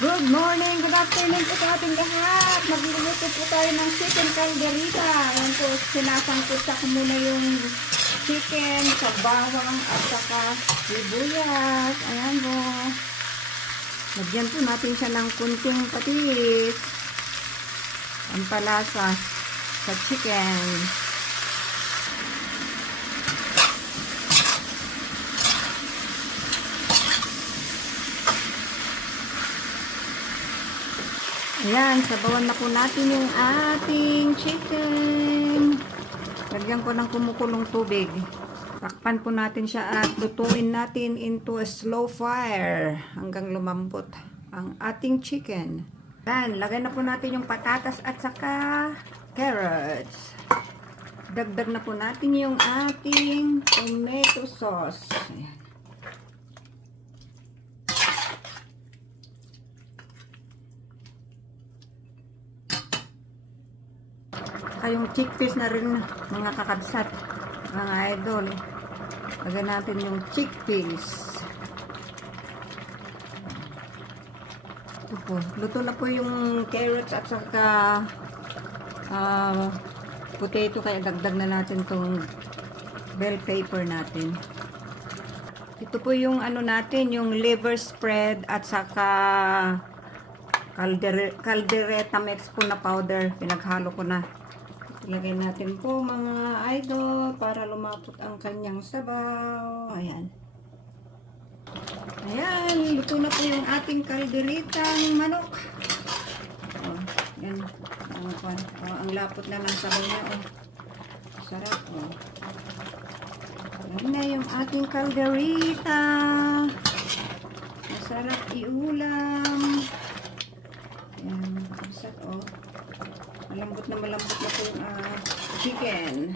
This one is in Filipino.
Good morning, good afternoon po sa ating lahat. Magluluto po tayo ng chicken calderita. Ayan po, sinasangkot ko muna yung chicken sa bawang at saka sibuyas. Ayan po. Lagyan po natin siya ng kunting patis. Ang palasa sa chicken. Ayan, sabawan na po natin yung ating chicken. Lagyan ko ng kumukulong tubig. Takpan po natin siya at lutuin natin into a slow fire hanggang lumambot ang ating chicken. Ayan, lagay na po natin yung patatas at saka carrots. Dagdag na po natin yung ating tomato sauce. Ayan. Yung chickpeas na rin mga kakabsat, mga idol. Lagyan natin yung chickpeas. Ito po. Luto na po yung carrots at saka potato, kaya dagdag na natin tong bell pepper natin. Ito po yung ano natin, yung liver spread at saka caldereta mix po na powder. Pinaghalo ko na. Ilagay natin po mga idol para lumapot ang kanyang sabaw. Ayan. Ayan, luto na po yung ating kalderitang manok. Oh, yan. Ang lapot na ng sabaw niya. Oh. Sarap. Oh. Ayan na yung ating kalderita. Masarap iulam. Ayan, masarap. Oh. Malambot na po yung chicken.